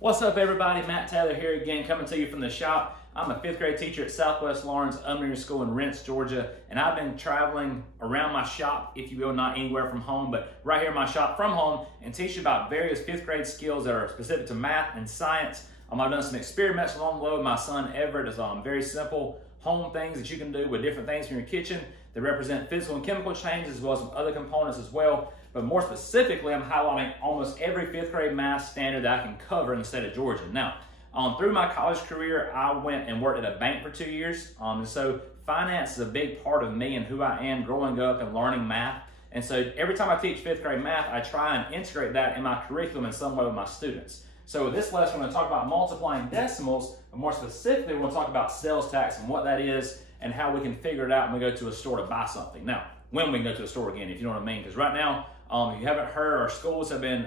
What's up, everybody? Matt Taylor here again, coming to you from the shop. I'm a 5th grade teacher at Southwest Lawrence Elementary School in Rents, Georgia, and I've been traveling around my shop, if you will, not anywhere from home, but right here in my shop from home, and teach you about various 5th grade skills that are specific to math and science. I've done some experiments along the way with my son Everett. It's very simple home things that you can do with different things from your kitchen that represent physical and chemical changes, as well as some other components as well. But more specifically, I'm highlighting almost every 5th grade math standard that I can cover in the state of Georgia. Now, through my college career, I went and worked at a bank for 2 years. And so finance is a big part of me and who I am growing up and learning math. And so every time I teach 5th grade math, I try and integrate that in my curriculum in some way with my students. So with this lesson, we're going to talk about multiplying decimals, but more specifically, we're going to talk about sales tax and what that is and how we can figure it out when we go to a store to buy something. Now, when we can go to a store again, if you know what I mean, because right now, if you haven't heard, our schools have been,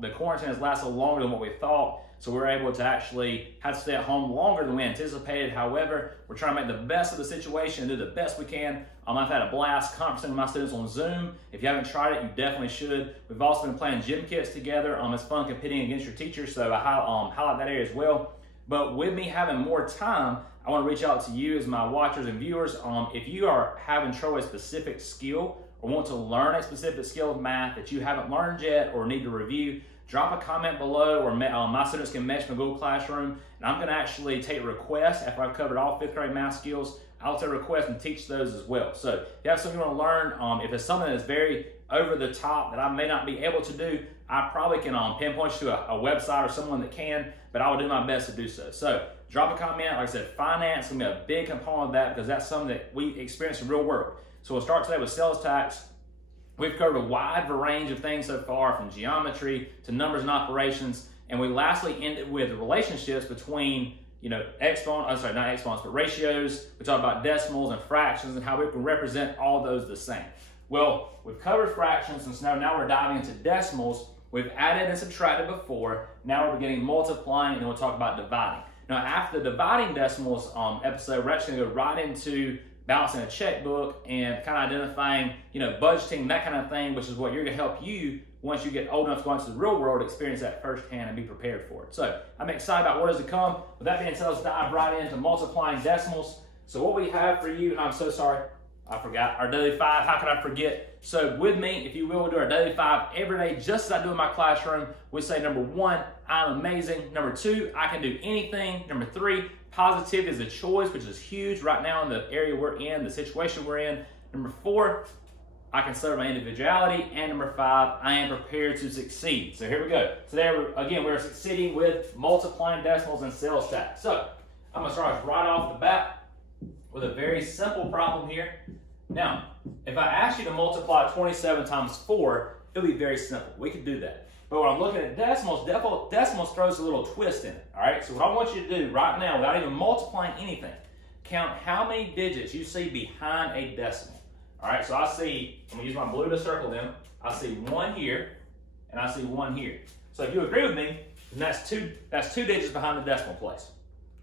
the quarantine has lasted longer than what we thought, so we're able to actually have to stay at home longer than we anticipated. However, we're trying to make the best of the situation and do the best we can. I've had a blast conferencing with my students on Zoom. If you haven't tried it, you definitely should. We've also been playing gym kits together. It's fun competing against your teachers, so I highlight that area as well. But with me having more time, I want to reach out to you as my watchers and viewers. If you are having trouble with a specific skill or want to learn a specific skill of math that you haven't learned yet or need to review, drop a comment below, or my students can message my Google Classroom, and I'm going to actually take requests after I've covered all 5th grade math skills. I'll take requests and teach those as well. So if you have something you want to learn, if it's something that's very over the top that I may not be able to do, I probably can pinpoint you to a website or someone that can, but I will do my best to do so. So drop a comment. Like I said, finance is going to be a big component of that because that's something that we experience in real world. So we'll start today with sales tax. We've covered a wide range of things so far, from geometry to numbers and operations, and we lastly ended with relationships between, not exponents, but ratios. We talked about decimals and fractions and how we can represent all those the same. Well, we've covered fractions, and so now we're diving into decimals. We've added and subtracted before. Now we're beginning multiplying, and then we'll talk about dividing. Now, after the dividing decimals episode, we're actually going to go right into balancing a checkbook and kind of identifying, budgeting, that kind of thing, which is what you're going to help you once you get old enough to go into the real world, experience that firsthand and be prepared for it. So I'm excited about what is to come. With that being said, let's dive right into multiplying decimals. So what we have for you, and I'm so sorry, I forgot, our daily 5. How could I forget? So with me, if you will, we'll do our daily 5 every day, just as I do in my classroom. We say, number 1, I'm amazing. Number 2, I can do anything. Number 3, positivity is a choice, which is huge right now in the area we're in, the situation we're in. Number 4, I can serve my individuality. And number 5, I am prepared to succeed. So here we go. Today, again, we're succeeding with multiplying decimals and sales tax. So I'm going to start right off the bat with a very simple problem here. Now, if I ask you to multiply 27 times 4, it'll be very simple. We could do that. But when I'm looking at decimals, decimals throws a little twist in it, all right? So what I want you to do right now, without even multiplying anything, count how many digits you see behind a decimal, all right? So I see, I'm gonna use my blue to circle them. I see 1 here, and I see 1 here. So if you agree with me, then that's two digits behind the decimal place,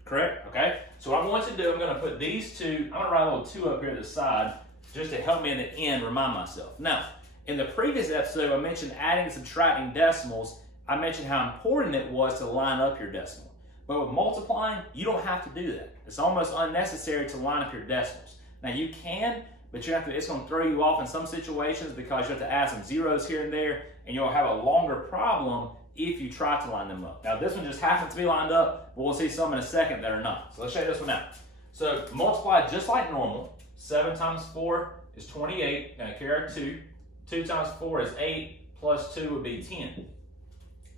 correct? Okay? So what I'm going to do, I'm gonna put these two, I'm gonna write a little 2 up here at the side, just to help me in the end remind myself. Now, in the previous episode, I mentioned adding and subtracting decimals. I mentioned how important it was to line up your decimal. But with multiplying, you don't have to do that. It's almost unnecessary to line up your decimals. Now you can, but it's going to throw you off in some situations because you have to add some zeros here and there, and you'll have a longer problem if you try to line them up. Now this one just happens to be lined up, but we'll see some in a second that are not. So let's show you this one out. So multiply just like normal. 7 times 4 is 28. Now carry our 2. 2 times 4 is 8, plus 2 would be 10.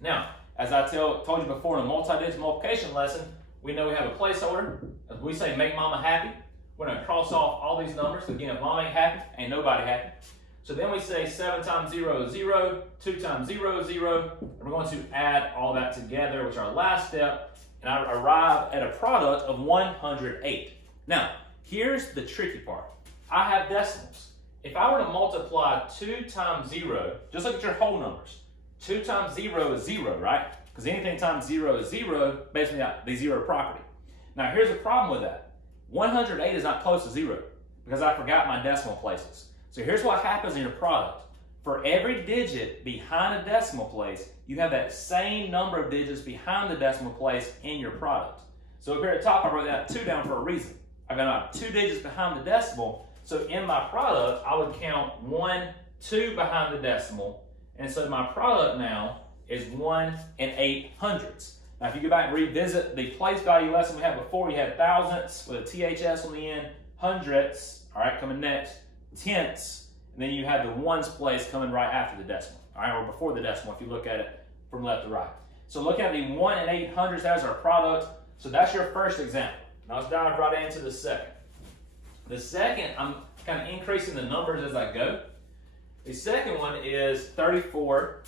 Now, as I told you before in a multi-digit multiplication lesson, we know we have a placeholder. As we say, make mama happy. We're going to cross off all these numbers. Again, if mama ain't happy, ain't nobody happy. So then we say 7 times 0 is 0, 2 times 0 is 0, and we're going to add all that together, which is our last step, and I arrive at a product of 108. Now, here's the tricky part. I have decimals. If I were to multiply 2 times 0, just look at your whole numbers. 2 times 0 is 0, right? Because anything times 0 is 0, based on the 0 property. Now here's the problem with that. 108 is not close to 0 because I forgot my decimal places. So here's what happens in your product. for every digit behind a decimal place, you have that same number of digits behind the decimal place in your product. So up here at the top, I wrote that 2 down for a reason. I've got 2 digits behind the decimal, so in my product, I would count 1, 2 behind the decimal, and so my product now is 1 800ths. Now if you go back and revisit the place value lesson we had before, you had thousandths with a THS on the end, hundredths, all right, coming next, tenths, and then you had the ones place coming right after the decimal, all right, or before the decimal if you look at it from left to right. So look at the 1 800ths as our product. So that's your first example. Now let's dive right into the second. The second, I'm kind of increasing the numbers as I go. The second one is 34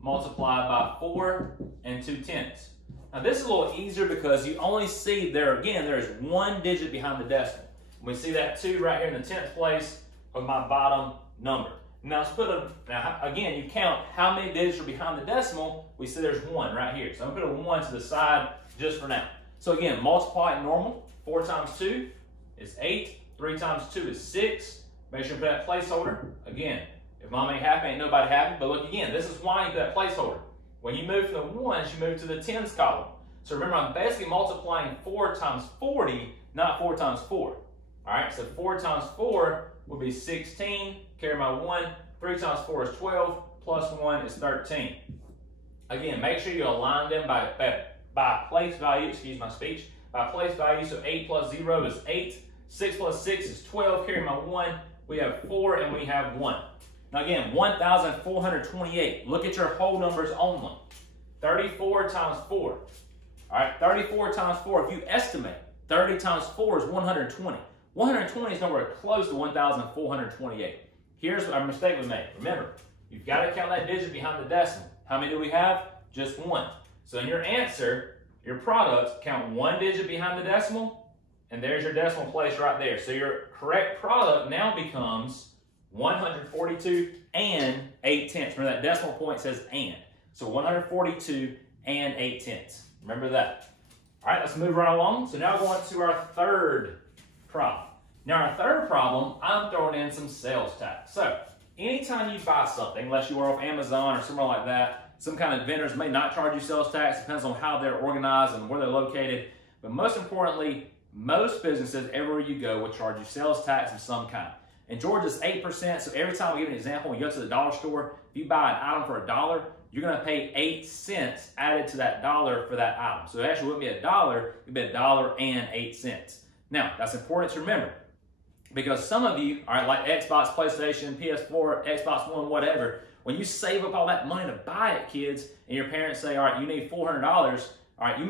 multiplied by 4 2/10. Now this is a little easier because you only see there, again, there's 1 digit behind the decimal. We see that 2 right here in the 10th place of my bottom number. Now let's put now again, you count how many digits are behind the decimal. We see there's 1 right here. So I'm going to put a 1 to the side just for now. So again, multiply it normal. 4 times 2 is 8. 3 times 2 is 6. Make sure you put that placeholder. Again, if mom ain't happy, ain't nobody happy. But look again, this is why you put that placeholder. When you move from the 1s, you move to the 10s column. So remember, I'm basically multiplying 4 times 40, not 4 times 4. All right, so 4 times 4 will be 16. Carry my 1. 3 times 4 is 12. Plus 1 is 13. Again, make sure you align them by place value. Excuse my speech. By place value, so 8 plus 0 is 8. 6 plus 6 is 12. Carry my 1. We have 4 and we have 1. Now again, 1,428. Look at your whole numbers only. 34 times 4. All right, 34 times 4. If you estimate, 30 times 4 is 120. 120 is nowhere close to 1,428. Here's our mistake we made. Remember, you've got to count that digit behind the decimal. How many do we have? Just 1. So in your answer, your product, count 1 digit behind the decimal, and there's your decimal place right there. So your correct product now becomes 142 8/10. Remember that decimal point says and. So 142 8/10. Remember that. All right, let's move right along. So now we're going to our third problem. Now our third problem, I'm throwing in some sales tax. So anytime you buy something, unless you are off Amazon or somewhere like that, some kind of vendors may not charge you sales tax. Depends on how they're organized and where they're located. But most importantly, most businesses, everywhere you go, will charge you sales tax of some kind. In Georgia, it's 8%. So every time we give an example, when you go to the dollar store, if you buy an item for $1, you're going to pay 8 cents added to that dollar for that item. So it actually wouldn't be $1, it'd be $1.08. Now, that's important to remember because some of you, all right, like Xbox, PlayStation, PS4, Xbox One, whatever, when you save up all that money to buy it, kids, and your parents say, all right, you need $400, all right, you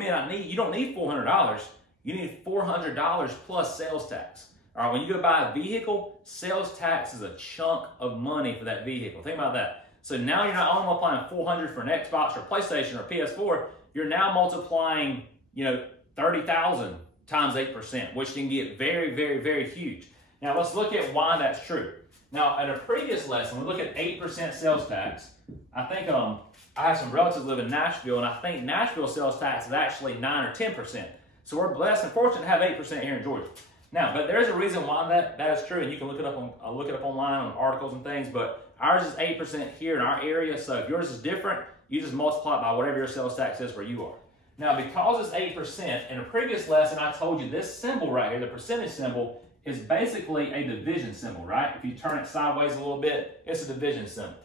don't need $400, you need $400 plus sales tax. All right, when you go buy a vehicle, sales tax is a chunk of money for that vehicle. Think about that. So now you're not only multiplying $400 for an Xbox or PlayStation or PS4, you're now multiplying, 30,000 times 8%, which can get very, very, very huge. Now let's look at why that's true. Now in a previous lesson, we look at 8% sales tax. I think I have some relatives live in Nashville, and I think Nashville sales tax is actually 9 or 10%. So we're blessed and fortunate to have 8% here in Georgia. Now, but there's a reason why that is true, and you can look it up online on articles and things, but ours is 8% here in our area, so if yours is different, you just multiply it by whatever your sales tax is where you are. Now, because it's 8%, in a previous lesson, I told you this symbol right here, the percentage symbol, is basically a division symbol, right? If you turn it sideways a little bit, it's a division symbol.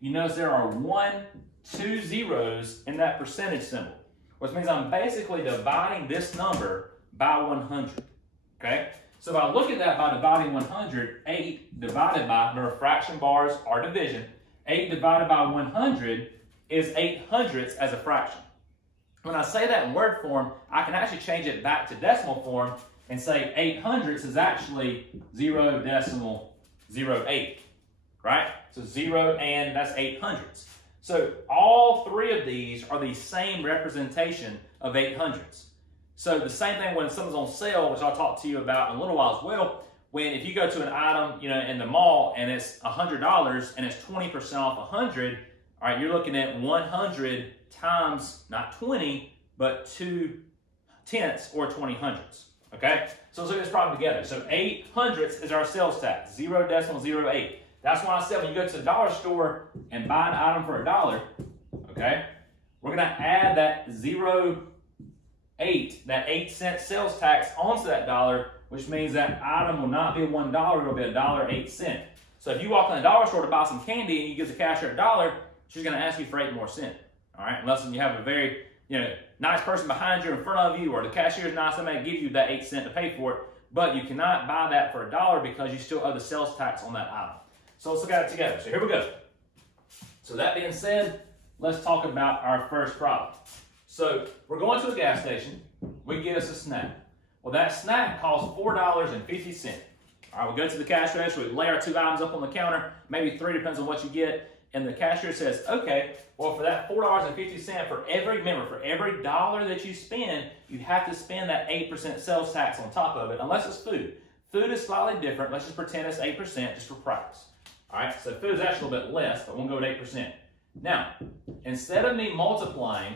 You notice there are 1, 2 zeros in that percentage symbol, which means I'm basically dividing this number by 100. Okay, so if I look at that by dividing 100, 8 divided by, remember fraction bars are division, 8 divided by 100 is 800ths as a fraction. When I say that in word form, I can actually change it back to decimal form and say 800ths is actually 0.08, right? So 0 and that's 800ths. So all 3 of these are the same representation of 800ths. So the same thing when something's on sale, which I'll talk to you about in a little while as well, if you go to an item, in the mall and it's $100 and it's 20% off 100, all right, you're looking at 100 times, not 20, but 2 tenths or 20 hundredths, okay? So let's look at this problem together. So 800ths is our sales tax, 0.08. That's why I said when you go to the dollar store and buy an item for $1, okay, we're going to add that 0.08, that 8-cent sales tax onto that dollar, which means that item will not be $1, it'll be $1.08. So if you walk in the dollar store to buy some candy and you give the cashier $1, she's going to ask you for 8 more cents. All right, unless you have a very nice person behind you, in front of you, or the cashier's nice, they may give you that 8 cents to pay for it, but you cannot buy that for $1 because you still owe the sales tax on that item. So let's look at it together. So here we go. So that being said, let's talk about our first problem. So we're going to a gas station. We get us a snack. Well, that snack costs $4.50. All right, we go to the cash register. We lay our 2 items up on the counter, maybe 3, depends on what you get. And the cashier says, okay, well, for that $4.50, for every $1 that you spend, you have to spend that 8% sales tax on top of it, unless it's food. Food is slightly different. Let's just pretend it's 8% just for practice. All right, so food is actually a little bit less, but we'll go with 8%. Now, instead of me multiplying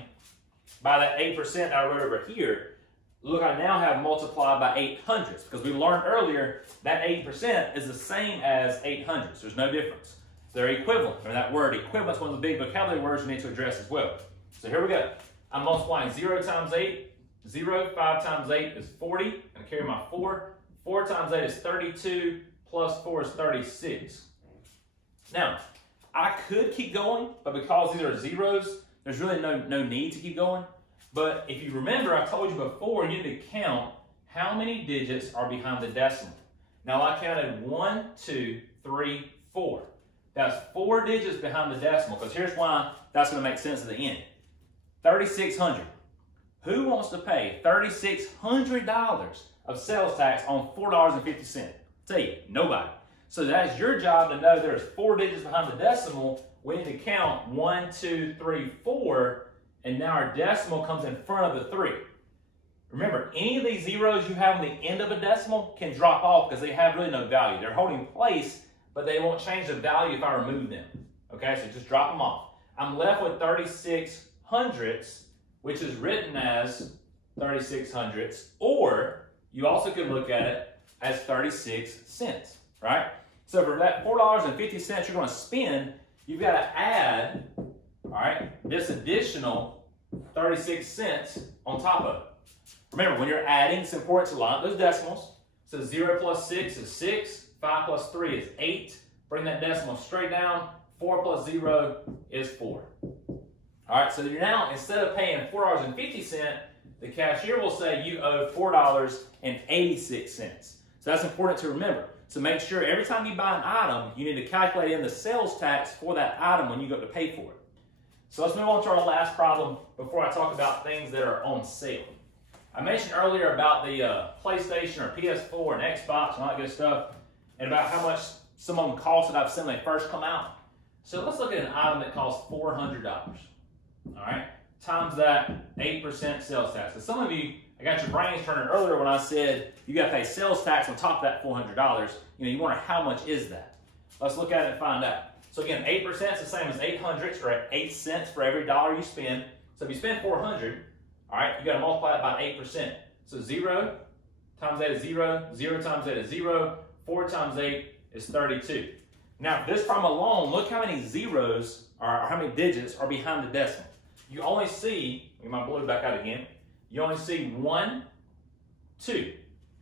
by that 8% I wrote over here, look, I now have multiplied by 800s, because we learned earlier that 8% is the same as 800s. There's no difference. They're equivalent, or that word equivalent is one of the big vocabulary words you need to address as well. So here we go. I'm multiplying 0 times 8. 0, 5 times 8 is 40. I'm going to carry my 4. 4 times 8 is 32, plus 4 is 36. Now, I could keep going, but because these are zeros, there's really no need to keep going. But if you remember, I told you before, you need to count how many digits are behind the decimal. Now, I counted 1, 2, 3, 4. That's 4 digits behind the decimal, because here's why that's going to make sense at the end. 3,600. Who wants to pay $3,600 of sales tax on $4.50? Tell you, nobody. So that's your job to know there's 4 digits behind the decimal. We need to count 1, 2, 3, 4, and now our decimal comes in front of the 3. Remember, any of these zeros you have on the end of a decimal can drop off because they have really no value. They're holding place, but they won't change the value if I remove them. Okay, so just drop them off. I'm left with 36 hundredths, which is written as 36 hundredths, or you also could look at it as 36 cents, right? So for that $4.50 you're going to spend, you've got to add, all right, this additional 36 cents on top of it. Remember, when you're adding, it's important to line up those decimals. So 0 plus 6 is 6. 5 plus 3 is 8. Bring that decimal straight down. 4 plus 0 is 4. All right, so you're now, instead of paying $4.50, the cashier will say you owe $4.86. So that's important to remember. So make sure every time you buy an item, you need to calculate in the sales tax for that item when you go to pay for it. So let's move on to our last problem before I talk about things that are on sale. I mentioned earlier about the PlayStation or PS4 and Xbox and all that good stuff, and about how much some of them cost that I've seen when they first come out. So let's look at an item that costs $400. All right, times that 8% sales tax. So some of you, I got your brains turning earlier when I said you got to pay sales tax on top of that $400. You wonder how much is that. Let's look at it and find out. So again, 8% is the same as 800ths, or 8 cents for every dollar you spend. So if you spend 400, all right, you got to multiply it by 8%. So 0 times 8 is 0. 0 times 8 is 0. 4 times 8 is 32. Now, this problem alone, look how many zeros or how many digits are behind the decimal. You only see, get my blue back out again, you only see 1, 2.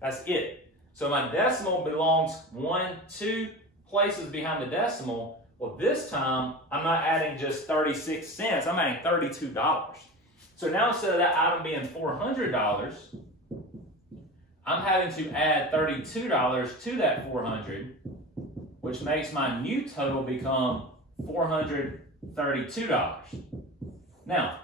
That's it. So my decimal belongs 1, 2 places behind the decimal. Well, this time, I'm not adding just 36 cents, I'm adding $32. So now instead of that item being $400, I'm having to add $32 to that 400, which makes my new total become $432. Now,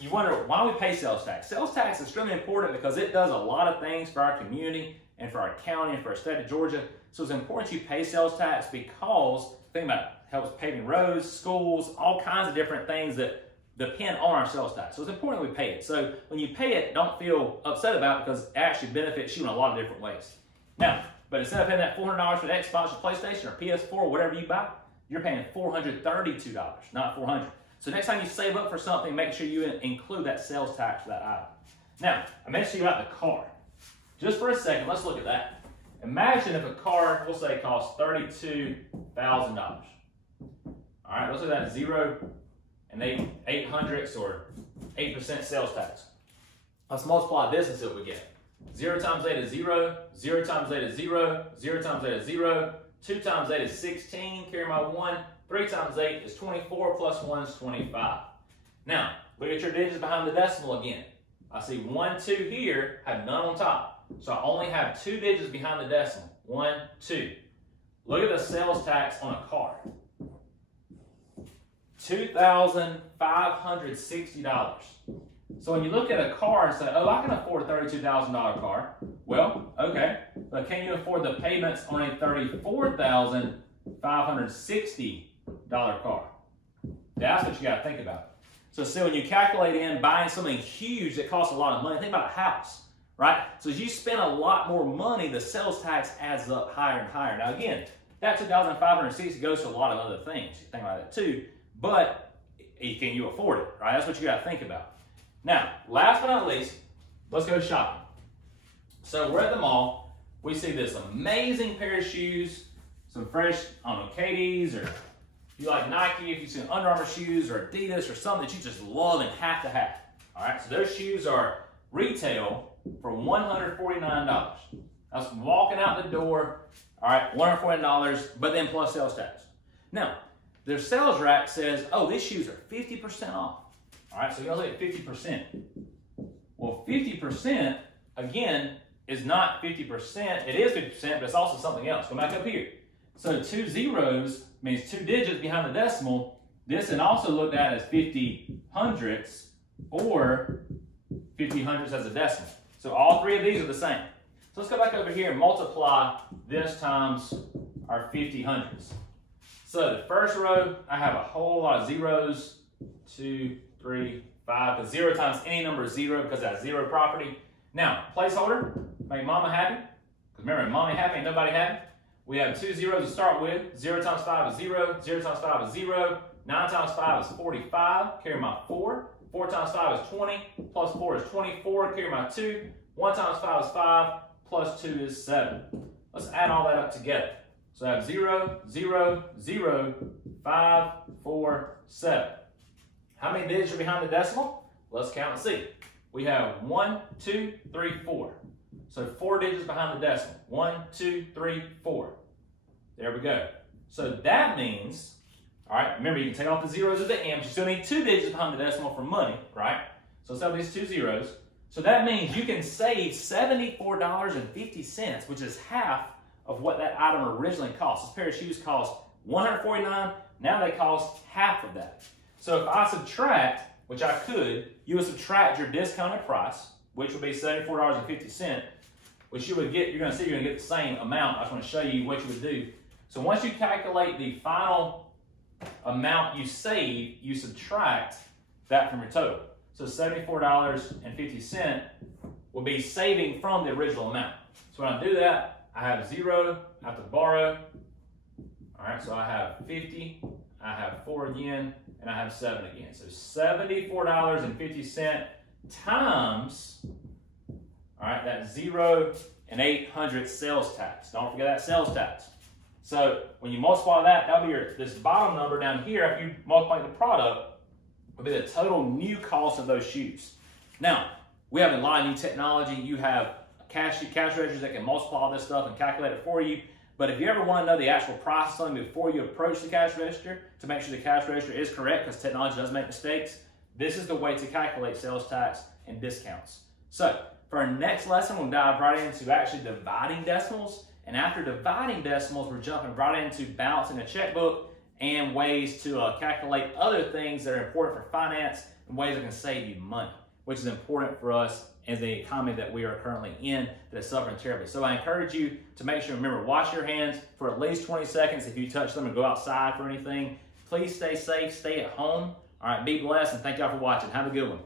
you wonder, why do we pay sales tax? Sales tax is extremely important because it does a lot of things for our community and for our county and for our state of Georgia. So it's important you pay sales tax because, think about it, helps paving roads, schools, all kinds of different things that depend on our sales tax. So it's important we pay it. So when you pay it, don't feel upset about it because it actually benefits you in a lot of different ways. Now, but instead of paying that $400 for the Xbox or PlayStation or PS4 or whatever you buy, you're paying $432, not $400. So next time you save up for something, make sure you include that sales tax for that item. Now, I mentioned about the car. Just for a second, let's look at that. Imagine if a car, we'll say, costs $32,000. $0. All right, let's look at that 0 and 8/100ths or 8% sales tax. Let's multiply this and see what we get. 0 times 8 is 0, 0 times 8 is 0, 0 times 8 is 0, 2 times 8 is 16, carry my 1, 3 times 8 is 24, plus 1 is 25. Now, look at your digits behind the decimal again. I see 1, 2 here, have none on top. So I only have 2 digits behind the decimal. 1, 2. Look at the sales tax on a car. $2,560. So when you look at a car and say, oh, I can afford a $32,000 car. Well, okay, but can you afford the payments on a $34,560 car? That's what you got to think about. So see, when you calculate in buying something huge that costs a lot of money, think about a house, right? So as you spend a lot more money, the sales tax adds up higher and higher. Now again, that $2,560 goes to a lot of other things. You think about that too, but can you afford it, right? That's what you got to think about. Now, last but not least, let's go shopping. So we're at the mall. We see this amazing pair of shoes, some fresh, I don't know, Katie's, or if you like Nike, if you see Under Armour shoes or Adidas or something that you just love and have to have. All right, so those shoes are retail for $149. That's walking out the door, all right, $149, but then plus sales tax. Now, their sales rack says, oh, these shoes are 50% off. All right, so you gotta look at 50%. Well, 50%, again, is not 50%. It is 50%, but it's also something else. Go back up here. So 2 zeros means 2 digits behind the decimal. This is also looked at as 50/100ths or 50/100ths as a decimal. So all 3 of these are the same. So let's go back over here and multiply this times our 50/100ths. So the first row, I have a whole lot of zeros. 2, 3, 5, because 0 times any number is 0 because that's 0 property. Now, placeholder, make mama happy. Because remember, mommy happy ain't nobody happy. We have 2 zeros to start with. 0 times 5 is 0. 0 times 5 is 0. 9 times 5 is 45. Carry my 4. 4 times 5 is 20. Plus 4 is 24. Carry my 2. 1 times 5 is 5. Plus 2 is 7. Let's add all that up together. So I have 0, 0, 0, 5, 4, 7. How many digits are behind the decimal? Let's count and see. We have 1, 2, 3, 4. So 4 digits behind the decimal. 1, 2, 3, 4. There we go. So that means, all right, remember you can take off the zeros at the end, but you still need 2 digits behind the decimal for money, right? So let's have these 2 zeros. So that means you can save $74.50, which is half of what that item originally cost. This pair of shoes cost $149. Now they cost half of that. So if I subtract, which I could, you would subtract your discounted price, which would be $74.50, which you would get, you're going to see you're going to get the same amount. I just want to show you what you would do. So once you calculate the final amount you save, you subtract that from your total. So $74.50 will be saving from the original amount. So when I do that, I have 0, I have to borrow. All right, so I have 50, I have 4 again, and I have 7 again. So $74.50 times, all right, that 0 and 8/100 sales tax. Don't forget that sales tax. So when you multiply that, that'll be this bottom number down here. If you multiply the product, will be the total new cost of those shoes. Now, we have a lot of new technology. You have cash registers that can multiply all this stuff and calculate it for you. But if you ever want to know the actual price of something before you approach the cash register to make sure the cash register is correct, because technology does make mistakes, this is the way to calculate sales tax and discounts. So for our next lesson, we'll dive right into actually dividing decimals. And after dividing decimals, we're jumping right into balancing a checkbook and ways to calculate other things that are important for finance and ways that can save you money, which is important for us as the economy that we are currently in that is suffering terribly. So I encourage you to make sure, remember, wash your hands for at least 20 seconds if you touch them and go outside for anything. Please stay safe, stay at home. All right, be blessed, and thank y'all for watching. Have a good one.